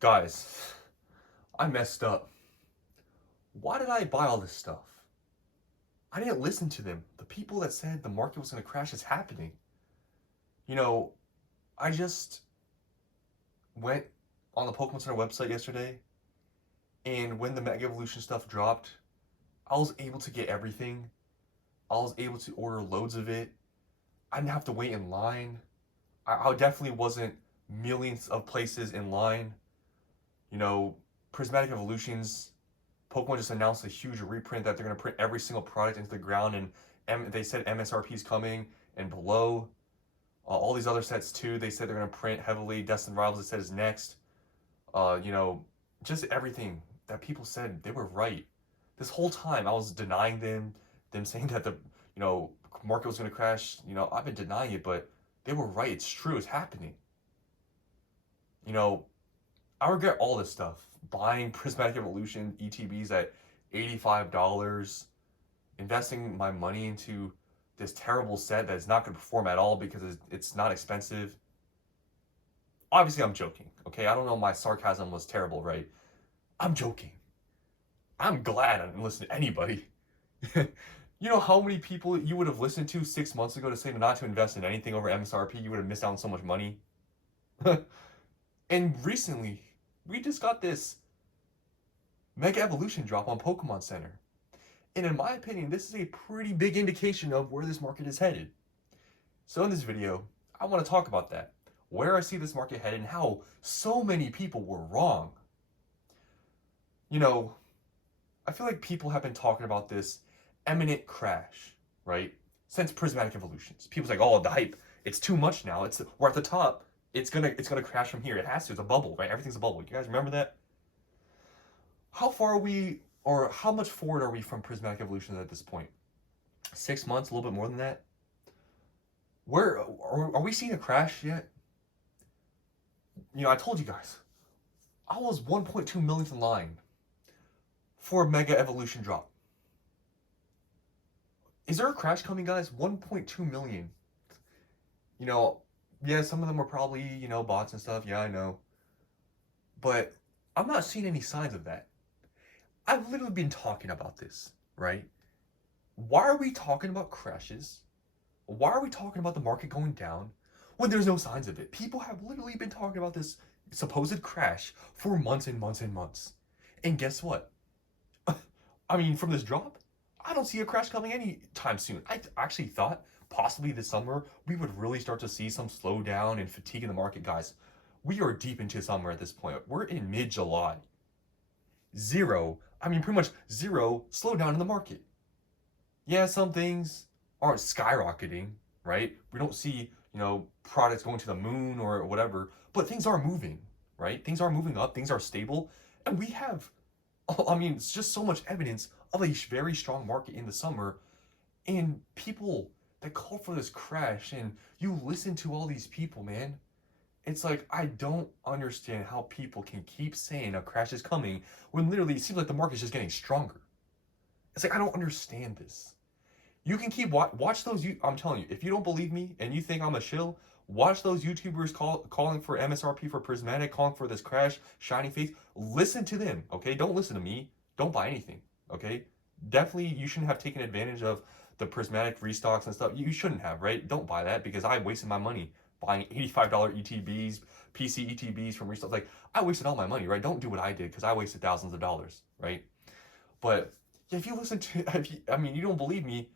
Guys, I messed up. Why did I buy all this stuff? I didn't listen to them. The people that said the market was going to crash is happening. You know, I just went on the Pokemon Center website yesterday, and when the Mega Evolution stuff dropped, I was able to get everything. I was able to order loads of it. I didn't have to wait in line. I definitely wasn't millions of places in line. You know, Prismatic Evolutions, Pokemon just announced a huge reprint that they're going to print every single product into the ground, and they said MSRP is coming and below. All these other sets too, they said they're going to print heavily. Destined Rivals, it said, is next. You know, just everything that people said, they were right. This whole time I was denying them saying that the, market was going to crash. I've been denying it, but they were right. It's true. It's happening. You know, I regret all this stuff. Buying Prismatic Evolution ETBs at $85, investing my money into this terrible set that is not going to perform at all because it's not expensive. Obviously, I'm joking, okay? I don't know, my sarcasm was terrible, right? I'm joking. I'm glad I didn't listen to anybody. You know how many people you would have listened to 6 months ago to say not to invest in anything over MSRP? You would have missed out on so much money. And recently, we just got this Mega Evolution drop on Pokemon Center. And in my opinion, this is a pretty big indication of where this market is headed. So in this video, I want to talk about that. Where I see this market headed and how so many people were wrong. I feel like people have been talking about this imminent crash, right? Since Prismatic Evolutions. People's like, oh, the hype, it's too much now. We're at the top. It's gonna crash from here. It has to. It's a bubble, right? Everything's a bubble. You guys remember that? How far are we, or how much forward are we from Prismatic Evolutions at this point? 6 months, a little bit more than that. Where are we seeing a crash yet? I told you guys, I was 1.2 millionth in line for a Mega Evolution drop. Is there a crash coming, guys? 1.2 million. Yeah, some of them are probably, bots and stuff. Yeah, I know. But I'm not seeing any signs of that. I've literally been talking about this, right? Why are we talking about crashes? Why are we talking about the market going down when there's no signs of it? People have literally been talking about this supposed crash for months and months and months. And guess what? I mean, from this drop, I don't see a crash coming anytime soon. I actually thought possibly this summer we would really start to see some slowdown and fatigue in the market, guys. We are deep into summer at this point. We're in mid-July. Pretty much zero slowdown in the market. Yeah, some things aren't skyrocketing, right? We don't see, products going to the moon or whatever, but things are moving, right? Things are moving up, things are stable, and we have, it's just so much evidence of a very strong market in the summer, and people that call for this crash, and you listen to all these people, man. It's like, I don't understand how people can keep saying a crash is coming when literally it seems like the market's just getting stronger. It's like, I don't understand this. You can keep watch those. I'm telling you, if you don't believe me and you think I'm a shill, watch those YouTubers calling for MSRP for Prismatic, calling for this crash, Shining Faith. Listen to them, okay? Don't listen to me. Don't buy anything, okay? Definitely, you shouldn't have taken advantage of the Prismatic restocks and stuff. You shouldn't have, right? Don't buy that because I wasted my money buying $85 ETBs, PC ETBs from restocks. Like, I wasted all my money, right? Don't do what I did because I wasted thousands of dollars, right? But yeah, if you listen to, you don't believe me.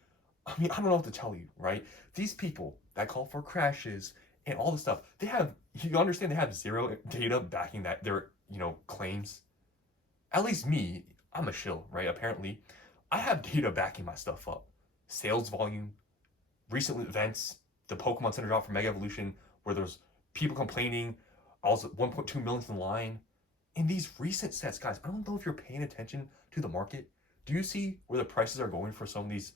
I don't know what to tell you, right? These people that call for crashes and all this stuff, you understand they have zero data backing their claims. At least me, I'm a shill, right? Apparently, I have data backing my stuff up. Sales volume, recent events, the Pokemon Center drop for Mega Evolution, where there's people complaining, I was 1.2 millionth in line. In these recent sets, guys, I don't know if you're paying attention to the market. Do you see where the prices are going for some of these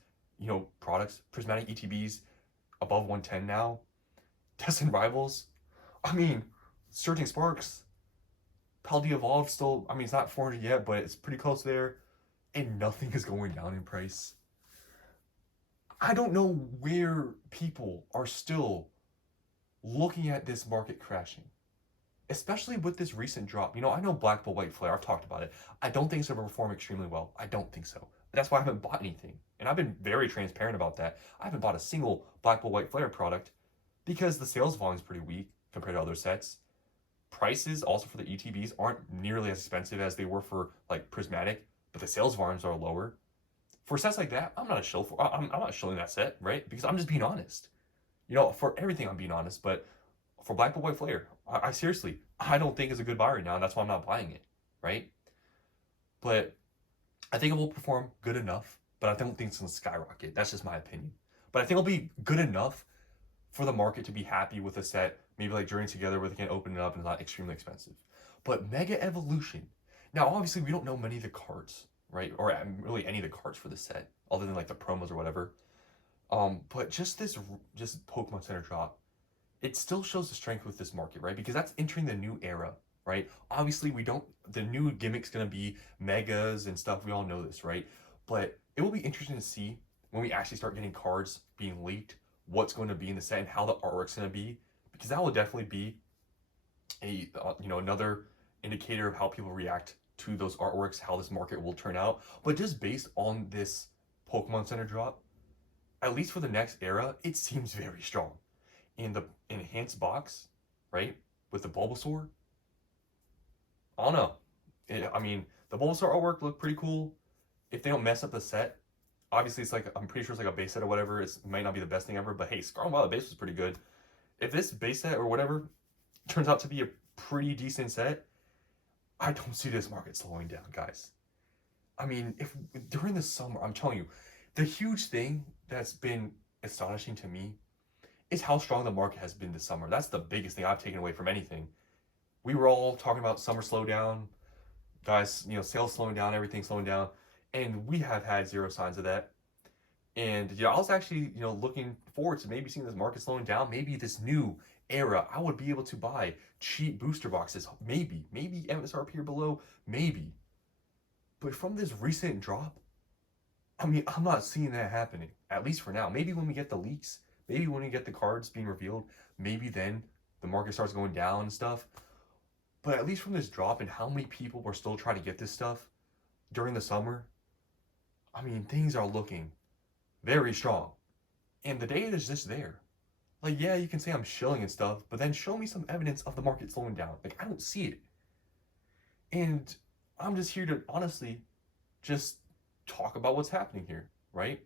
products? Prismatic ETBs above 110 now. Destined Rivals. Surging Sparks. Paldea Evolved still, it's not 400 yet, but it's pretty close there. And nothing is going down in price. I don't know where people are still looking at this market crashing especially with this recent drop. You know, I know black bull white flare, I've talked about it. I don't think it's going to perform extremely well. I don't think so. That's why I haven't bought anything. And I've been very transparent about that. I haven't bought a single black bull white flare product because the sales volume is pretty weak compared to other sets. Prices also for the ETBs aren't nearly as expensive as they were for like prismatic, but the sales volumes are lower. For sets like that, I'm not a shill for. I'm not shilling that set, right? Because I'm just being honest. You know, for everything I'm being honest, but for black bull white flare, I seriously, I don't think it's a good buy right now, and that's why I'm not buying it, right? But I think it will perform good enough, but I don't think it's gonna skyrocket. That's just my opinion. But I think it'll be good enough for the market to be happy with a set, maybe like during together where they can open it up and it's not extremely expensive. But Mega Evolution. Now, obviously, we don't know many of the cards, right? Or really any of the cards for the set, other than like the promos or whatever. But just Pokemon Center drop, it still shows the strength with this market, right? Because that's entering the new era, right? Obviously, the new gimmick's gonna be megas and stuff. We all know this, right? But it will be interesting to see when we actually start getting cards being leaked, what's going to be in the set and how the artwork's going to be, because that will definitely be another indicator of how people react to those artworks, how this market will turn out. But just based on this Pokemon Center drop, at least for the next era, it seems very strong. In the enhanced box, right, with the Bulbasaur, I don't know. The Bulbasaur artwork looked pretty cool. If they don't mess up the set, obviously it's like, I'm pretty sure it's like a base set or whatever. It might not be the best thing ever, but hey, Scarlet Violet base was pretty good. If this base set or whatever turns out to be a pretty decent set, I don't see this market slowing down, guys. I mean, if during the summer, I'm telling you, the huge thing that's been astonishing to me is how strong the market has been this summer. That's the biggest thing I've taken away from anything. We were all talking about summer slowdown, guys, sales slowing down, everything slowing down, and we have had zero signs of that. And I was actually, looking forward to maybe seeing this market slowing down, maybe this new era, I would be able to buy cheap booster boxes, maybe MSRP or below, maybe. But from this recent drop, I'm not seeing that happening, at least for now. Maybe when we get the leaks, maybe when we get the cards being revealed, maybe then the market starts going down and stuff. But at least from this drop and how many people were still trying to get this stuff during the summer, things are looking very strong. And the data is just there. Like, yeah, you can say I'm shilling and stuff, but then show me some evidence of the market slowing down. Like, I don't see it. And I'm just here to honestly just talk about what's happening here, right?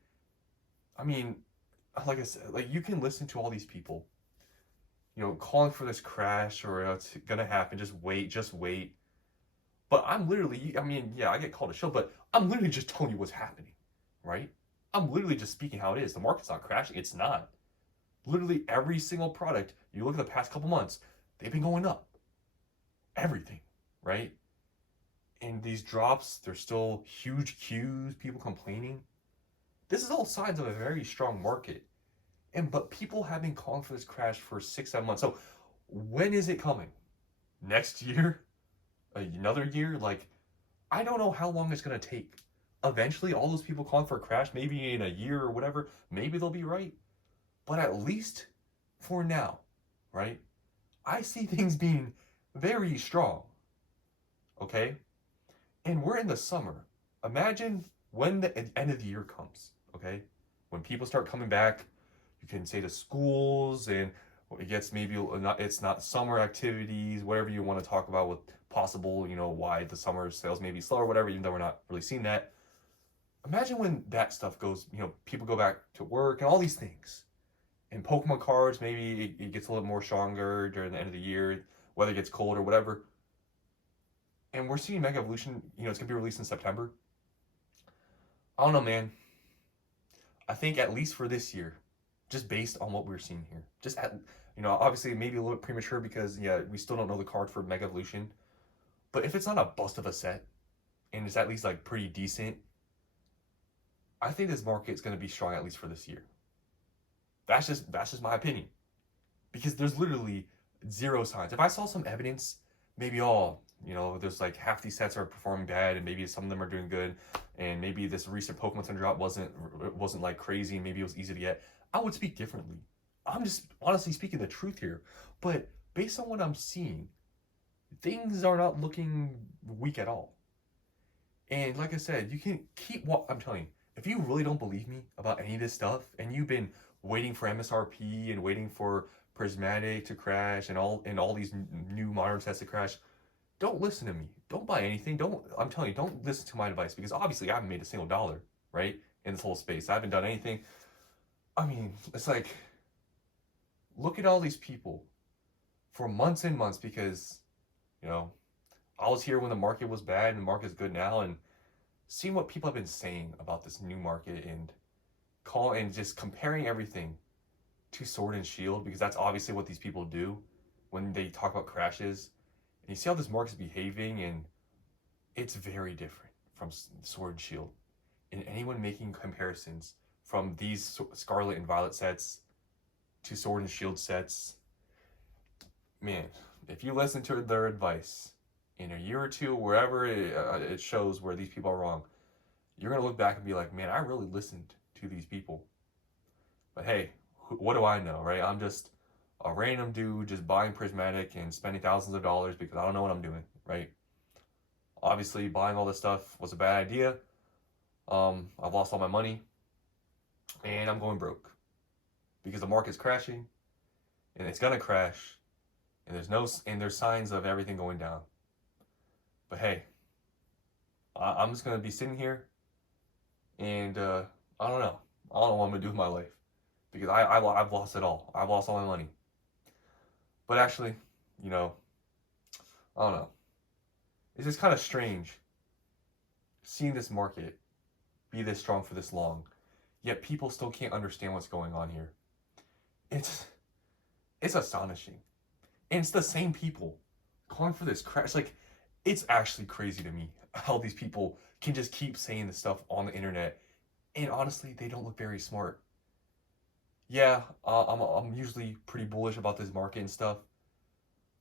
Like I said, like, you can listen to all these people, calling for this crash or it's gonna happen, just wait. But I'm literally, yeah, I get called a shill, but I'm literally just telling you what's happening, right? I'm literally just speaking how it is. The market's not crashing. It's not. Literally every single product, you look at the past couple months, they've been going up. Everything, right? And these drops, there's still huge queues, people complaining. This is all signs of a very strong market. But people have been calling for this crash for 6-7 months. So when is it coming? Next year? Another year? Like, I don't know how long it's going to take. Eventually, all those people calling for a crash, maybe in a year or whatever, maybe they'll be right. But at least for now, right? I see things being very strong. Okay? And we're in the summer. Imagine when the end of the year comes, okay? When people start coming back, you can say to schools and it gets maybe it's not summer activities, whatever you want to talk about with possible, why the summer sales may be slow or whatever, even though we're not really seeing that. Imagine when that stuff goes, people go back to work and all these things. And Pokemon cards, maybe it gets a little more stronger during the end of the year, whether it gets cold or whatever. And we're seeing Mega Evolution, it's going to be released in September. I don't know, man. I think at least for this year, just based on what we're seeing here, obviously maybe a little bit premature because, yeah, we still don't know the card for Mega Evolution. But if it's not a bust of a set, and it's at least like pretty decent, I think this market's going to be strong at least for this year. That's just my opinion. Because there's literally zero signs. If I saw some evidence, maybe there's like half these sets are performing bad and maybe some of them are doing good and maybe this recent Pokemon Center drop wasn't like crazy and maybe it was easy to get, I would speak differently. I'm just honestly speaking the truth here. But based on what I'm seeing, things are not looking weak at all. And like I said, you can keep what I'm telling you. If you really don't believe me about any of this stuff, and you've been waiting for MSRP and waiting for prismatic to crash and all these new modern sets to crash, don't listen to me. Don't buy anything. Don't I'm telling you, don't listen to my advice because obviously I haven't made a single dollar, right? In this whole space. I haven't done anything. I mean, it's like look at all these people for months and months because, you know, I was here when the market was bad and the market's good now, and seeing what people have been saying about this new market and just comparing everything to sword and shield because that's obviously what these people do when they talk about crashes. And you see how this market's behaving, and it's very different from sword and shield. And anyone making comparisons from these scarlet and violet sets to sword and shield sets, man, if you listen to their advice in a year or two, wherever it shows where these people are wrong, you're going to look back and be like, man, I really listened to these people. But hey, what do I know, right? I'm just a random dude just buying prismatic and spending thousands of dollars because I don't know what I'm doing, right? Obviously, buying all this stuff was a bad idea. I've lost all my money and I'm going broke because the market's crashing and it's going to crash and there's signs of everything going down. But hey, I'm just going to be sitting here and I don't know. I don't know what I'm going to do with my life because I've lost it all. I've lost all my money. But actually, you know, I don't know. It's just kind of strange seeing this market be this strong for this long, yet people still can't understand what's going on here. It's astonishing. And it's the same people calling for this crash. Like, it's actually crazy to me how these people can just keep saying this stuff on the internet. And honestly, they don't look very smart. Yeah, I'm usually pretty bullish about this market and stuff.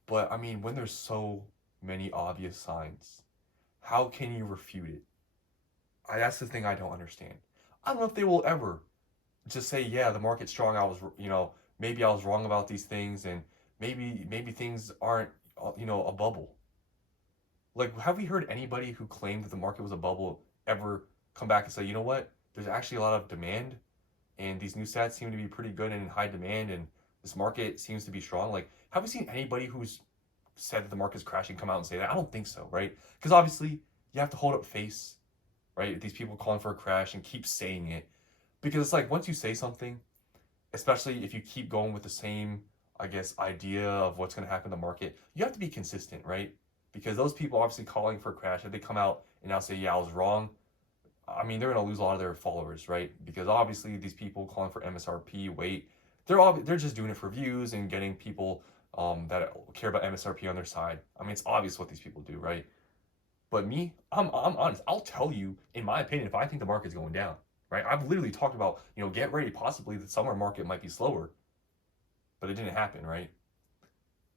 But I mean, when there's so many obvious signs, how can you refute it? That's the thing I don't understand. I don't know if they will ever just say, yeah, the market's strong. Maybe I was wrong about these things, and maybe things aren't, a bubble. Like, have we heard anybody who claimed that the market was a bubble ever come back and say, you know what? There's actually a lot of demand, and these new stats seem to be pretty good and in high demand, and this market seems to be strong. Like, have we seen anybody who's said that the market's crashing come out and say that? I don't think so, right? Because obviously, you have to hold up face, right? These people calling for a crash and keep saying it. Because it's like, once you say something, especially if you keep going with the same, I guess, idea of what's going to happen in the market, you have to be consistent, right? Because those people obviously calling for a crash, if they come out and now say, yeah, I was wrong, I mean, they're going to lose a lot of their followers, right? Because obviously these people calling for MSRP, they're just doing it for views and getting people that care about MSRP on their side. I mean, it's obvious what these people do, right? But me, I'm honest. I'll tell you, in my opinion, if I think the market's going down, right? I've literally talked about, get ready, possibly the summer market might be slower, but it didn't happen, right?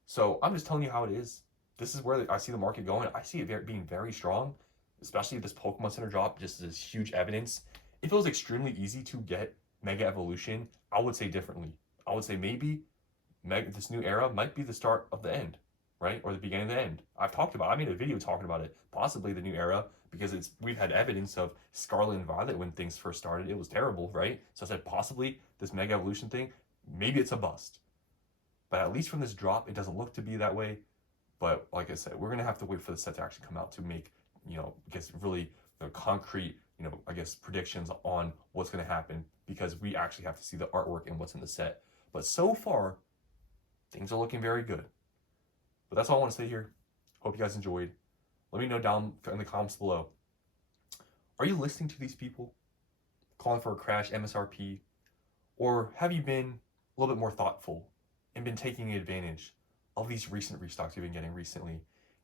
So I'm just telling you how it is. This is where I see the market going. I see it being very strong, especially this Pokemon Center drop, just as huge evidence. If it was extremely easy to get Mega Evolution, I would say differently. I would say maybe this new era might be the start of the end, right? Or the beginning of the end. I made a video talking about it, possibly the new era, because we've had evidence of Scarlet and Violet when things first started. It was terrible, right? So I said possibly this Mega Evolution thing, maybe it's a bust. But at least from this drop, it doesn't look to be that way. But like I said, we're going to have to wait for the set to actually come out to make, I guess really concrete, I guess predictions on what's going to happen, because we actually have to see the artwork and what's in the set. But so far, things are looking very good. But that's all I want to say here. Hope you guys enjoyed. Let me know down in the comments below. Are you listening to these people calling for a crash MSRP? Or have you been a little bit more thoughtful and been taking advantage of these recent restocks you've been getting recently?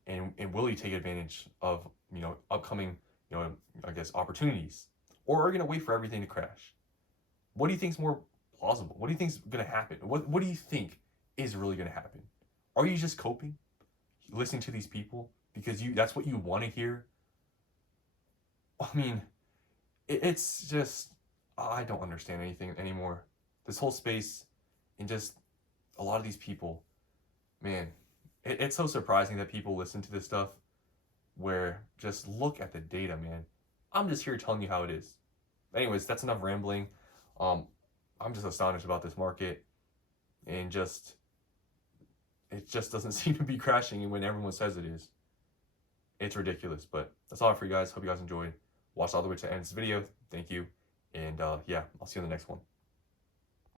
And will you take advantage of, upcoming, I guess, opportunities? Or are you going to wait for everything to crash? What do you think is more plausible? What do you think is going to happen? What do you think is really going to happen? Are you just coping, listening to these people because that's what you want to hear? I mean, it's just, I don't understand anything anymore. This whole space and just a lot of these people, man, It's so surprising that people listen to this stuff where just look at the data, man. I'm just here telling you how it is. Anyways, that's enough rambling. Um, I'm just astonished about this market and just it just doesn't seem to be crashing when everyone says it is. It's ridiculous, but that's all for you guys. Hope you guys enjoyed. Watch all the way to the end of this video. Thank you. And yeah, I'll see you in the next one.